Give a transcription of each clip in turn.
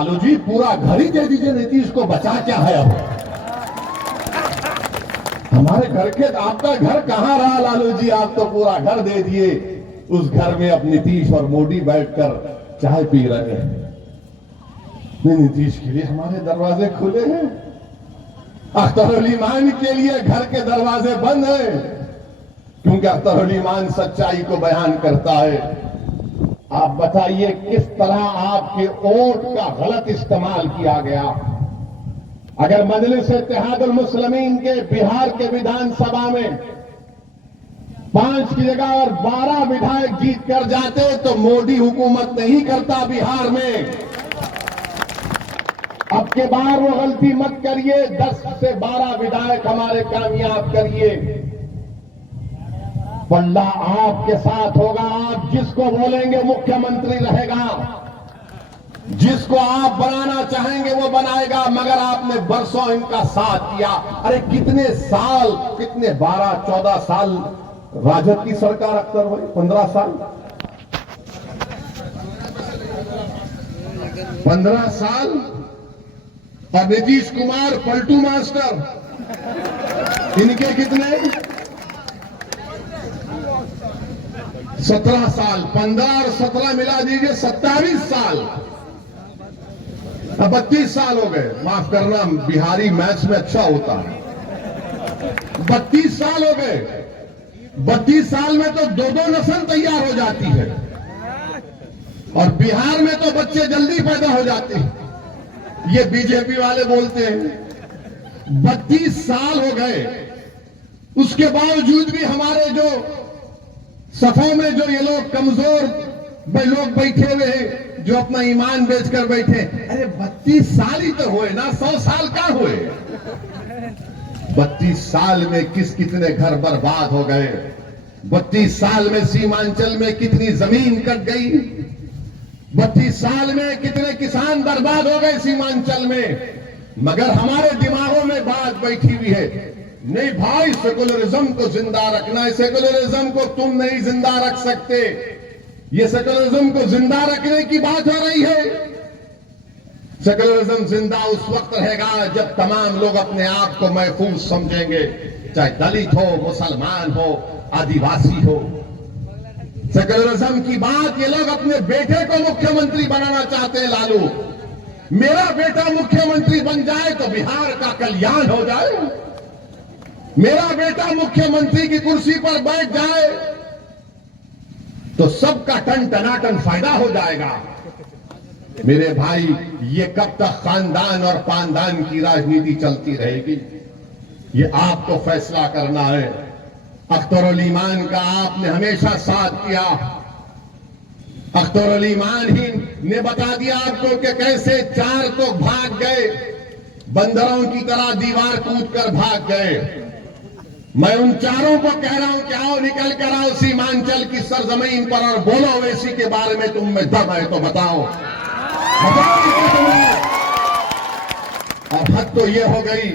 लालू जी पूरा घर ही दे दीजिए, नीतीश को बचा क्या है अब? हमारे घर के आपका घर कहां रहा लालू जी? आप तो पूरा घर दे दिए। उस घर में अब नीतीश और मोदी बैठकर चाय पी रहे हैं। नहीं, नीतीश के लिए हमारे दरवाजे खुले हैं, अख्तरुल ईमान के लिए घर के दरवाजे बंद हैं, क्योंकि अख्तरुल ईमान सच्चाई को बयान करता है। आप बताइए किस तरह आपके वोट का गलत इस्तेमाल किया गया। अगर मजलिस इत्तेहादुल मुस्लिमीन के बिहार के विधानसभा में 5 की जगह और 12 विधायक जीत कर जाते तो मोदी हुकूमत नहीं करता बिहार में। अब के बार वो गलती मत करिए, 10 से 12 विधायक हमारे कामयाब करिए। पल्ला आपके साथ होगा, आप जिसको बोलेंगे मुख्यमंत्री रहेगा, जिसको आप बनाना चाहेंगे वो बनाएगा। मगर आपने बरसों इनका साथ किया। अरे कितने साल, कितने 12-14 साल राजद की सरकार अख्तर हुई, 15 साल, 15 साल। और नीतीश कुमार पलटू मास्टर, इनके कितने 17 साल, 15 और 17 मिला दीजिए 27 साल। अब 32 साल हो गए। माफ करना, बिहारी मैथ्स में अच्छा होता है। 32 साल हो गए। 32 साल में तो 2-2 नस्ल तैयार हो जाती है, और बिहार में तो बच्चे जल्दी पैदा हो जाते हैं। ये बीजेपी वाले बोलते हैं 32 साल हो गए, उसके बावजूद भी हमारे जो सफों में जो ये लोग कमजोर लोग बैठे हुए हैं, जो अपना ईमान बेचकर बैठे। अरे 32 साल ही तो हुए ना, 100 साल का हुए। 32 साल में कितने घर बर्बाद हो गए। 32 साल में सीमांचल में कितनी जमीन कट गई। 32 साल में कितने किसान बर्बाद हो गए सीमांचल में। मगर हमारे दिमागों में बात बैठी हुई है, नहीं भाई सेकुलरिज्म को जिंदा रखना है। सेकुलरिज्म को तुम नहीं जिंदा रख सकते। ये सेकुलरिज्म को जिंदा रखने की बात हो रही है। सेकुलरिज्म जिंदा उस वक्त रहेगा जब तमाम लोग अपने आप को महफूज समझेंगे, चाहे दलित हो, मुसलमान हो, आदिवासी हो। सेकुलरिज्म की बात ये लोग अपने बेटे को मुख्यमंत्री बनाना चाहते हैं। लालू, मेरा बेटा मुख्यमंत्री बन जाए तो बिहार का कल्याण हो जाए, मेरा बेटा मुख्यमंत्री की कुर्सी पर बैठ जाए तो सबका टन टनाटन फायदा हो जाएगा। मेरे भाई, ये कब तक खानदान और पानदान की राजनीति चलती रहेगी, ये आपको फैसला करना है। अख्तरुल ईमान का आपने हमेशा साथ किया। अख्तरुल ईमान ही ने बता दिया आपको कि कैसे 4 तो भाग गए, बंदरों की तरह दीवार कूद कर भाग गए। मैं उन 4 को कह रहा हूं कि आओ, निकल कर आओ सीमांचल की सरजमीन पर और बोलो ओवैसी के बारे में तुम में दम है तो बताओ। और हद तो ये हो गई,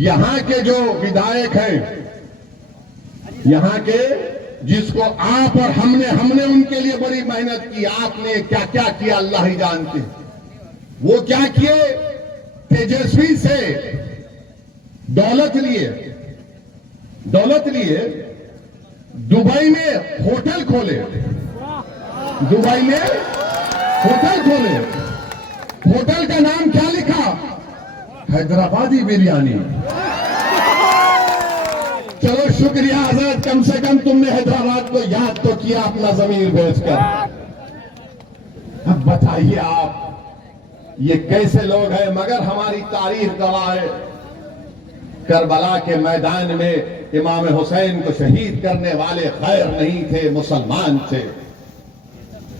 यहां के जो विधायक हैं, यहां के जिसको आप और हमने उनके लिए बड़ी मेहनत की, आपने क्या क्या किया अल्लाह ही जानते। वो क्या किए, तेजस्वी से दौलत लिए, दुबई में होटल खोले, दुबई में होटल खोले। होटल का नाम क्या लिखा, हैदराबादी बिरयानी। चलो शुक्रिया हजरत, कम से कम तुमने हैदराबाद को याद तो किया अपना जमीन बेचकर। अब बताइए आप, ये कैसे लोग हैं। मगर हमारी तारीख गवाह है, करबला के मैदान में इमाम हुसैन को शहीद करने वाले गैर नहीं थे, मुसलमान थे।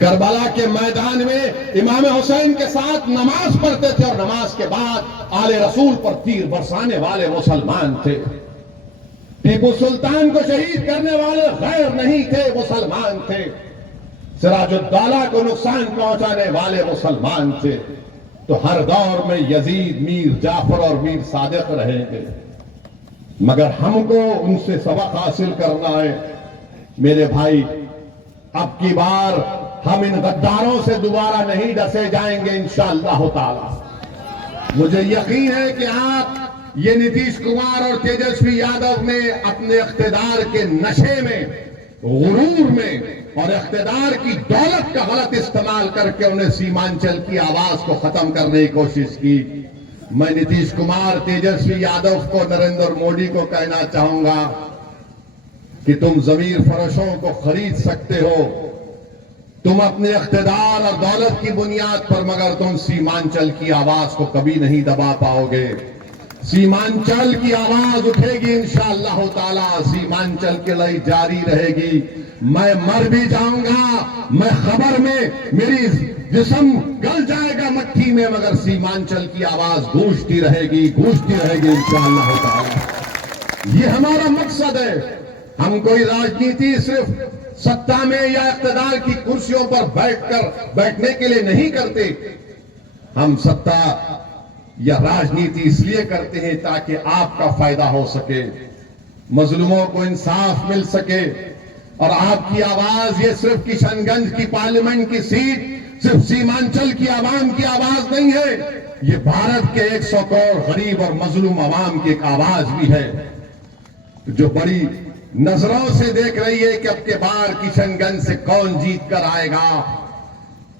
करबला के मैदान में इमाम हुसैन के साथ नमाज पढ़ते थे और नमाज के बाद आले रसूल पर तीर बरसाने वाले मुसलमान थे। टीपू सुल्तान को शहीद करने वाले गैर नहीं थे, मुसलमान थे। सिराजुद्दौला को नुकसान पहुंचाने वाले मुसलमान थे। तो हर दौर में यजीद, मीर जाफर और मीर सादिक रहेंगे, मगर हमको उनसे सबक हासिल करना है। मेरे भाई, अब की बार हम इन गद्दारों से दोबारा नहीं डसे जाएंगे इंशाअल्लाह ताला। मुझे यकीन है कि आप ये नीतीश कुमार और तेजस्वी यादव ने अपने इख्तिदार के नशे में, गुरूर में और इख्तिदार की दौलत का गलत इस्तेमाल करके उन्हें सीमांचल की आवाज को खत्म करने की कोशिश की। मैं नीतीश कुमार, तेजस्वी यादव को, नरेंद्र मोदी को कहना चाहूंगा कि तुम जमीर फरोशों को खरीद सकते हो, तुम अपने इख्तिदार और दौलत की बुनियाद पर, मगर तुम सीमांचल की आवाज को कभी नहीं दबा पाओगे। सीमांचल की आवाज उठेगी इंशाअल्लाह ताला, सीमांचल की लड़ाई जारी रहेगी। मैं मर भी जाऊंगा, मैं खबर में, मेरी जिस्म गल जाएगा मट्टी में, मगर सीमांचल की आवाज गूंजती रहेगी इंशाअल्लाह ताला। ये हमारा मकसद है। हम कोई राजनीति सिर्फ सत्ता में या इख्तिदार की कुर्सियों पर बैठने के लिए नहीं करते। हम सत्ता या राजनीति इसलिए करते हैं ताकि आपका फायदा हो सके, मजलूमों को इंसाफ मिल सके। और आपकी आवाज ये सिर्फ किशनगंज की पार्लियामेंट की सीट, सिर्फ सीमांचल की आवाम की आवाज नहीं है, ये भारत के 100 करोड़ गरीब और मजलूम आवाम की एक आवाज भी है, जो बड़ी नजरों से देख रही है कि अब के बार किशनगंज से कौन जीत कर आएगा,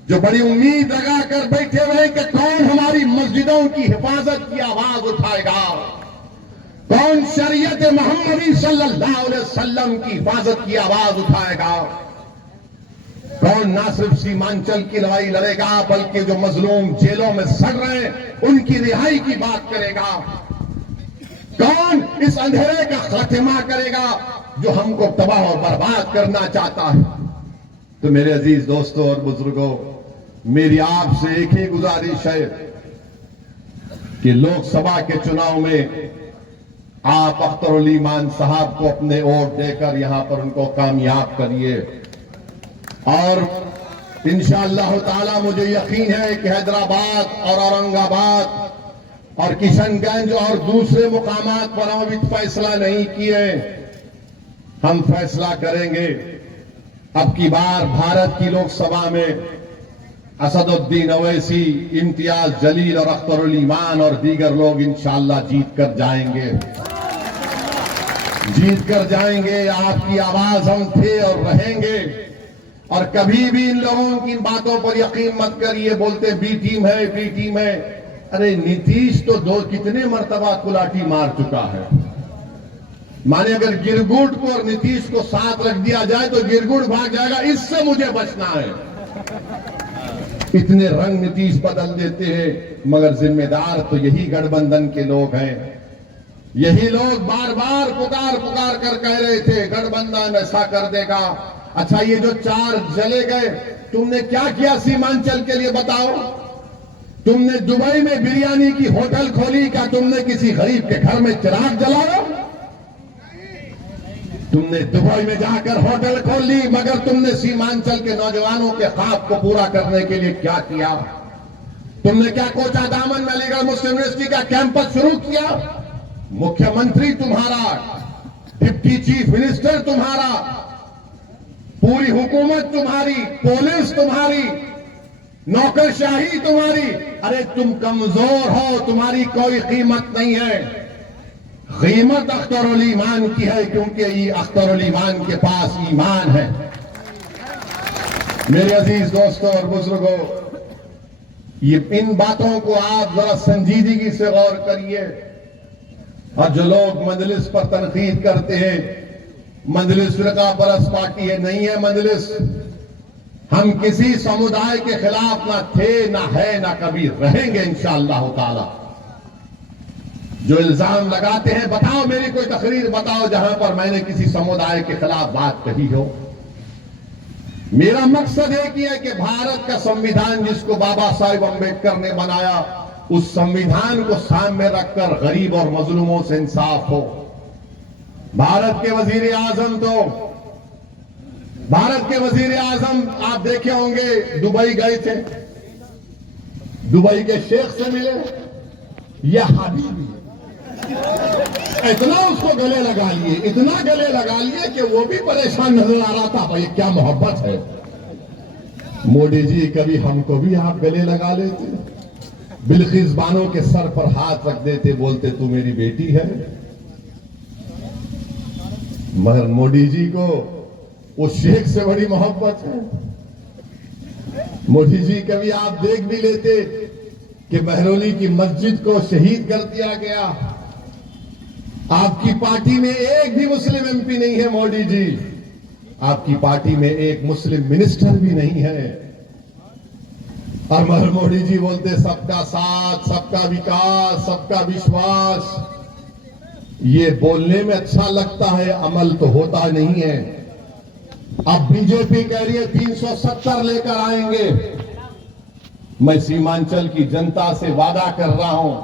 जो बड़ी उम्मीद लगा कर बैठे हुए कि कौन हमारी मस्जिदों की हिफाजत की आवाज उठाएगा, कौन शरीयत मोहम्मदी सल्लल्लाहु अलैहि वसल्लम की हिफाजत की आवाज उठाएगा, कौन ना सिर्फ सीमांचल की लड़ाई लड़ेगा बल्कि जो मजलूम जेलों में सड़ रहे हैं उनकी रिहाई की बात करेगा, कौन इस अंधेरे का खात्मा करेगा जो हमको तबाह और बर्बाद करना चाहता है। तो मेरे अजीज दोस्तों और बुजुर्गों, मेरी आपसे एक ही गुजारिश है कि लोकसभा के चुनाव में आप अख्तरुल ईमान साहब को अपने वोट देकर यहां पर उनको कामयाब करिए। और इंशाअल्लाह ताला मुझे यकीन है कि हैदराबाद और औरंगाबाद और किशनगंज और दूसरे मुकामात पर हम अभी फैसला नहीं किए, हम फैसला करेंगे। अब की बार भारत की लोकसभा में असदुद्दीन ओवैसी, इम्तियाज जलील और अख्तरुल ईमान और दीगर लोग इंशाअल्लाह जीत कर जाएंगे। आपकी आवाज हम थे और रहेंगे। और कभी भी इन लोगों की बातों पर यकीन मत करिए, बोलते बी टीम है। अरे नीतीश तो कितने मर्तबा कुलाटी मार चुका है। माने अगर गिरगुट को और नीतीश को साथ रख दिया जाए तो गिरगुट भाग जाएगा, इससे मुझे बचना है। इतने रंग नीतीश बदल देते हैं, मगर जिम्मेदार तो यही गठबंधन के लोग हैं। यही लोग बार बार पुकार कर कह रहे थे गठबंधन ऐसा कर देगा। अच्छा, ये जो 4 जले गए, तुमने क्या किया सीमांचल के लिए बताओ? तुमने दुबई में बिरयानी की होटल खोली, क्या तुमने किसी गरीब के घर में चिराग जलाया? तुमने दुबई में जाकर होटल खोल ली, मगर तुमने सीमांचल के नौजवानों के ख्वाब को पूरा करने के लिए क्या किया? तुमने क्या कोचा दामन में अलीगढ़ मुस्लिम यूनिवर्सिटी का कैंपस शुरू किया? मुख्यमंत्री तुम्हारा, डिप्टी चीफ मिनिस्टर तुम्हारा, पूरी हुकूमत तुम्हारी, पुलिस तुम्हारी, नौकरशाही तुम्हारी। अरे तुम कमजोर हो, तुम्हारी कोई कीमत नहीं है। कीमत अख्तरुल ईमान की है, क्योंकि ये अख्तरुल ईमान के पास ईमान है। मेरे अजीज दोस्तों और बुजुर्गों, ये इन बातों को आप जरा संजीदगी से गौर करिए। और जो लोग मजलिस पर तनकीद करते हैं, मजलिस फिरका परस्त पार्टी है, नहीं है मजलिस। हम किसी समुदाय के खिलाफ ना थे, ना है, ना कभी रहेंगे इंशाअल्लाह ताला। जो इल्जाम लगाते हैं, बताओ मेरी कोई तकरीर बताओ जहां पर मैंने किसी समुदाय के खिलाफ बात कही हो। मेरा मकसद एक ही है कि भारत का संविधान जिसको बाबा साहेब अम्बेडकर ने बनाया, उस संविधान को सामने रखकर गरीब और मजलूमों से इंसाफ हो। भारत के वजीर आजम आप देखे होंगे दुबई गए थे, दुबई के शेख से मिले, यह हबीबी इतना उसको गले लगा लिए, इतना गले लगा लिए कि वो भी परेशान नजर आ रहा था। भाई क्या मोहब्बत है, मोदी जी कभी हमको भी आप गले लगा लेते, बिल्किस बानो के सर पर हाथ रख देते, बोलते तू मेरी बेटी है। मगर मोदी जी को वो शेख से बड़ी मोहब्बत है। मोदी जी कभी आप देख भी लेते कि बहरौली की मस्जिद को शहीद कर दिया गया। आपकी पार्टी में एक भी मुस्लिम एमपी नहीं है मोदी जी, आपकी पार्टी में एक मुस्लिम मिनिस्टर भी नहीं है। और मगर मोदी जी बोलते सबका साथ, सबका विकास, सबका विश्वास। ये बोलने में अच्छा लगता है, अमल तो होता नहीं है। अब बीजेपी कह रही है 370 लेकर आएंगे। मैं सीमांचल की जनता से वादा कर रहा हूं,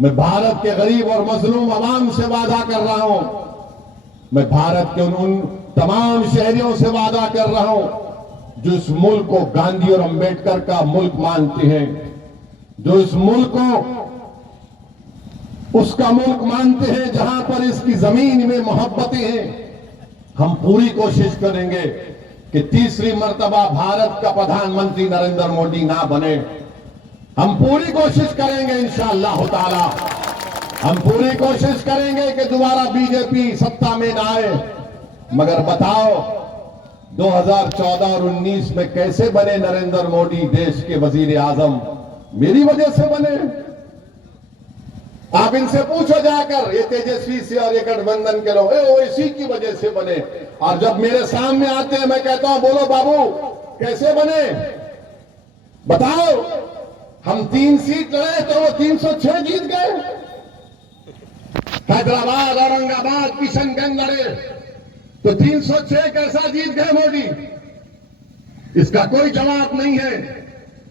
मैं भारत के गरीब और मजलूम अवाम से वादा कर रहा हूं, मैं भारत के उन तमाम शहरियों से वादा कर रहा हूं जो इस मुल्क को गांधी और अंबेडकर का मुल्क मानते हैं, जो इस मुल्क को उसका मुल्क मानते हैं जहां पर इसकी जमीन में मोहब्बतें हैं। हम पूरी कोशिश करेंगे कि तीसरी मर्तबा भारत का प्रधानमंत्री नरेंद्र मोदी ना बने। हम पूरी कोशिश करेंगे इंशाअल्लाह ताला, हम पूरी कोशिश करेंगे कि दोबारा बीजेपी सत्ता में ना आए। मगर बताओ 2014 और 19 में कैसे बने नरेंद्र मोदी देश के वजीर आजम? मेरी वजह से बने। आप इनसे पूछो जाकर, ये तेजस्वी से और ये गठबंधन के लोग वो इसी की वजह से बने। और जब मेरे सामने आते हैं मैं कहता हूं बोलो बाबू कैसे बने, बताओ। हम 3 सीट लड़े तो वो 306 जीत गए। हैदराबाद, औरंगाबाद, किशनगंज लड़े तो 306 कैसा जीत गए मोदी? इसका कोई जवाब नहीं है।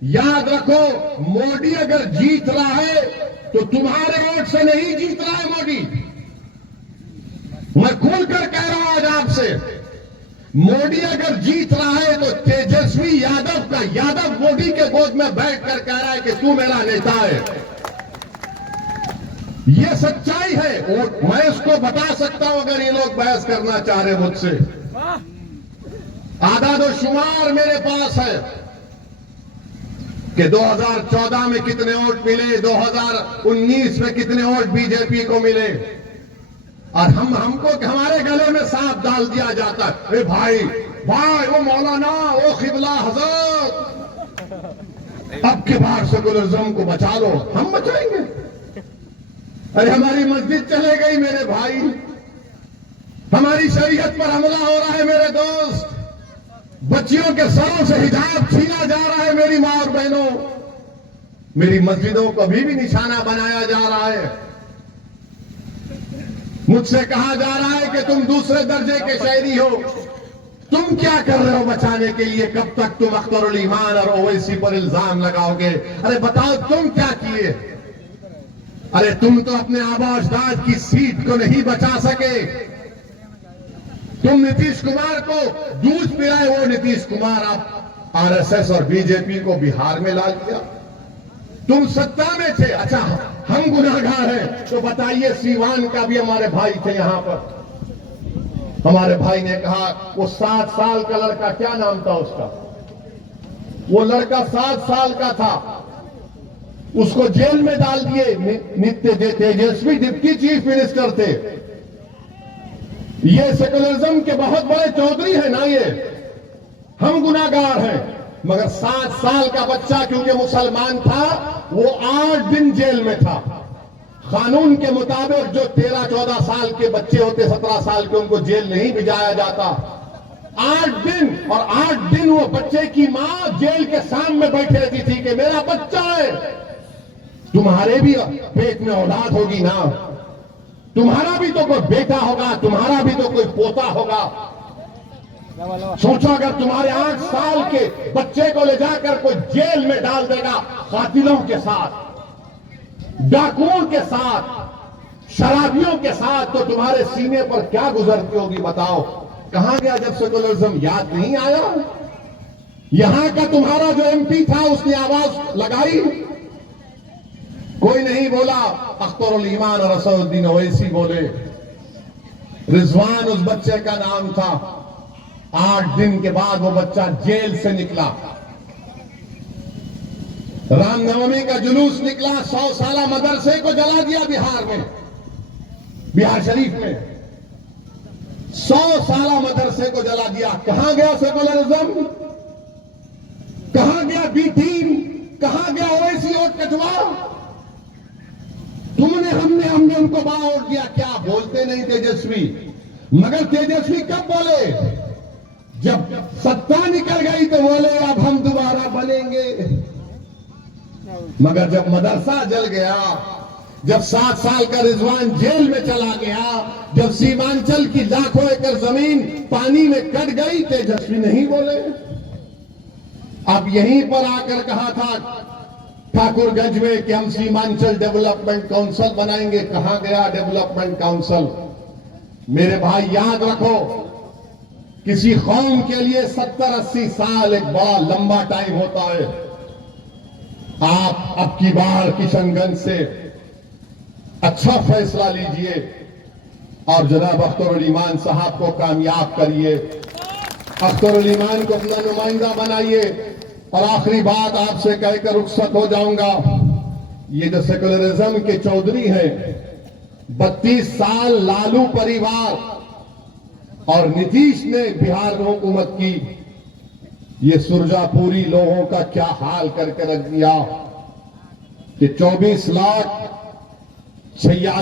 याद रखो, मोदी अगर जीत रहा है तो तुम्हारे वोट से नहीं जीत रहा है मोदी। मैं खुलकर कह रहा हूं आज आपसे, मोदी अगर जीत रहा है तो तेजस्वी यादव का यादव मोदी के गोद में बैठकर कह रहा है कि तू मेरा नेता है। यह सच्चाई है और मैं इसको बता सकता हूं अगर ये लोग बहस करना चाह रहे मुझसे। आदाद शुमार मेरे पास है कि 2014 में कितने वोट मिले, 2019 में कितने वोट बीजेपी को मिले। और हमको हमारे गले में सांप डाल दिया जाता है, अरे भाई भाई वो मौलाना, वो खिबला हजरत, अब के बार सेकुलरिज्म को बचा लो। हम बचाएंगे? अरे हमारी मस्जिद चले गई मेरे भाई, हमारी शरीयत पर हमला हो रहा है मेरे दोस्त, बच्चियों के सरों से हिजाब छीना जा रहा है मेरी मां और बहनों, मेरी मस्जिदों को अभी भी निशाना बनाया जा रहा है। मुझसे कहा जा रहा है कि तुम दूसरे दर्जे के शहरी हो, तुम क्या कर रहे हो बचाने के लिए? कब तक तुम अख्तरुल ईमान और ओवैसी पर इल्जाम लगाओगे? अरे बताओ तुम क्या किए? अरे तुम तो अपने आबा अजदाद की सीट को नहीं बचा सके। तुम नीतीश कुमार को दूध पिलाए, वो नीतीश कुमार आप आरएसएस और बीजेपी को बिहार में ला लिया। तुम सत्ता में थे, अच्छा हम गुनाहगार हैं तो बताइए। सीवान का भी हमारे भाई थे यहां पर, हमारे भाई ने कहा वो 7 साल का लड़का, क्या नाम था उसका, वो लड़का 7 साल का था, उसको जेल में डाल दिए। नित्य तेजस्वी डिप्टी चीफ मिनिस्टर थे। ये सेकुलरिज्म के बहुत बड़े चौधरी है ना ये। हम गुनाहगार हैं, मगर 7 साल का बच्चा क्योंकि मुसलमान था वो 8 दिन जेल में था। कानून के मुताबिक जो 13-14 साल के बच्चे होते, 17 साल के, उनको जेल नहीं भिजाया जाता। 8 दिन, और 8 दिन वो बच्चे की मां जेल के सामने बैठी रहती थी कि मेरा बच्चा है। तुम्हारे भी पेट में औलाद होगी ना, तुम्हारा भी तो कोई बेटा होगा, तुम्हारा भी तो कोई पोता होगा। सोचो अगर तुम्हारे 8 साल के बच्चे को ले जाकर कोई जेल में डाल देगा, कातिलों के साथ, डाकुओं के साथ, शराबियों के साथ, तो तुम्हारे सीने पर क्या गुजरती होगी बताओ? कहां गया जब सेकुलरिज्म? याद नहीं आया? यहां का तुम्हारा जो एमपी था उसने आवाज लगाई, कोई नहीं बोला। अख्तरुल ईमान और असदुद्दीन ओवैसी बोले, रिजवान उस बच्चे का नाम था। 8 दिन के बाद वो बच्चा जेल से निकला। रामनवमी का जुलूस निकला, 100 साला मदरसे को जला दिया बिहार में, बिहार शरीफ में 100 साला मदरसे को जला दिया। कहां गया सेकुलरिज्म, कहां गया बी टीम, कहां गया ओवैसी और कटवा? तुमने हमने उनको बड़ा वोट दिया, क्या बोलते नहीं तेजस्वी? मगर तेजस्वी कब बोले? जब सत्ता निकल गई तो बोले अब हम दोबारा बनेंगे। मगर जब मदरसा जल गया, जब 7 साल का रिजवान जेल में चला गया, जब सीमांचल की लाखों एकड़ जमीन पानी में कट गई, तेजस्वी नहीं बोले। अब यहीं पर आकर कहा था ठाकुरगंज में कि हम सीमांचल डेवलपमेंट काउंसिल बनाएंगे। कहां गया डेवलपमेंट काउंसिल? मेरे भाई याद रखो, किसी कौम के लिए 70-80 साल एक बड़ा लंबा टाइम होता है। आप अब की बार किशनगंज से अच्छा फैसला लीजिए और जनाब अख्तरुल ईमान साहब को कामयाब करिए, अख्तरुल ईमान को अपना नुमाइंदा बनाइए। और आखिरी बात आपसे कहकर रुखसत हो जाऊंगा, ये जो सेकुलरिज्म के चौधरी हैं, 32 साल लालू परिवार और नीतीश ने बिहार में हुकूमत की, ये सुरजापुरी लोगों का क्या हाल करके रख दिया कि 24 लाख 46